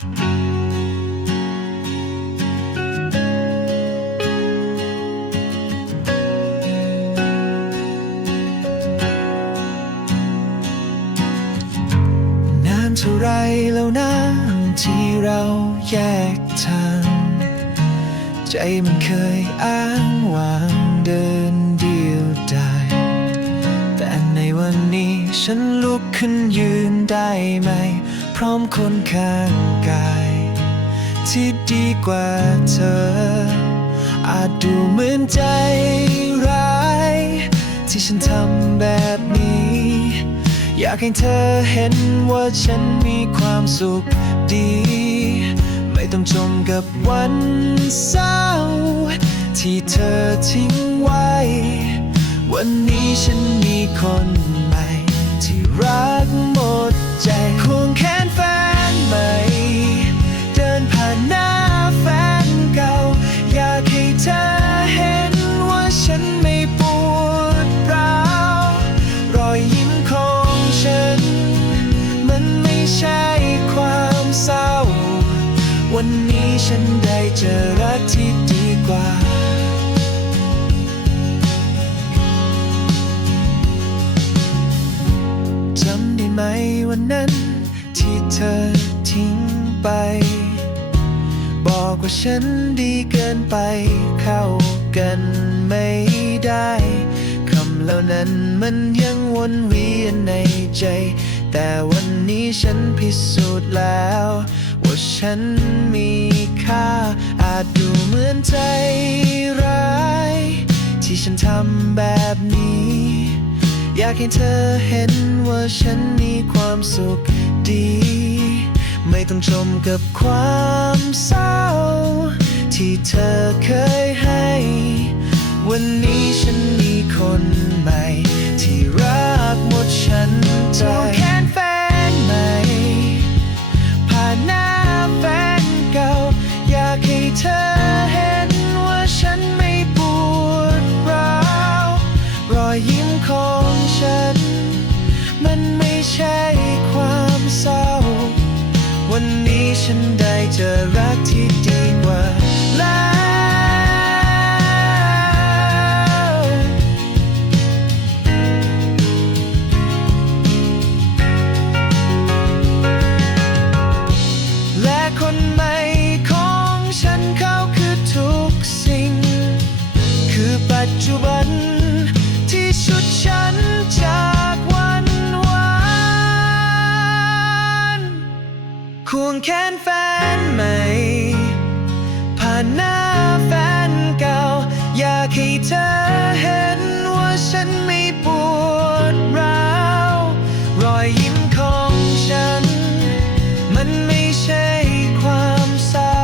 นานเท่าไรแล้วนะที่เราแยกทาง ใจมันเคยอ้างว้างเดินเดียวได้แต่ในวันนี้ฉันลุกขึ้นยืนได้ไหม ร้อมคนข้างกาย ที่ดีกว่าเธอ อาจดูเหมือนใจร้าย ที่ฉันทำแบบนี้ อยากให้เธอเห็นว่าฉันมีความสุขดี ไม่ต้องจมกับวันเศร้า ที่เธอทิ้งไว้ วันนี้ฉันมีคน วันนี้ฉันได้เจอรักที่ดีกว่า จำได้ไหมวันนั้นที่เธอทิ้งไป บอกว่าฉันดีเกินไปเข้ากันไม่ได้คำเหล่านั้นมันยังวนเวียนในใจ แต่วันนี้ฉันพิสูจน์แล้ว ว่าฉันมีค่า อาจดูเหมือนใจร้าย ที่ฉันทำแบบนี้ อยากให้เธอเห็นว่าฉันมีความสุขดี ไม่ต้องจมกับความเศร้า ที่เธอเคยให้ วันนี้ฉันมีคนใหม่ที่ ฉันได้เจอรักที่ดีกว่าแล้วและคนใหม่ของฉันเขาคือทุกสิ่ง คือปัจจุบัน ควงแขนแฟนใหม่ ผ่านหน้าแฟนเก่า อยากให้เธอเห็นว่าฉันไม่ปวดร้าวรอยยิ้มของฉัน มันไม่ใช่ความเศร้า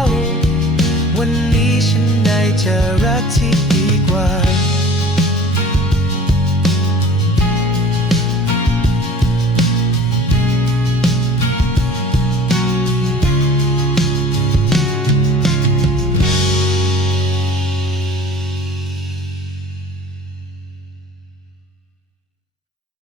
วันนี้ฉันได้เจอรักที่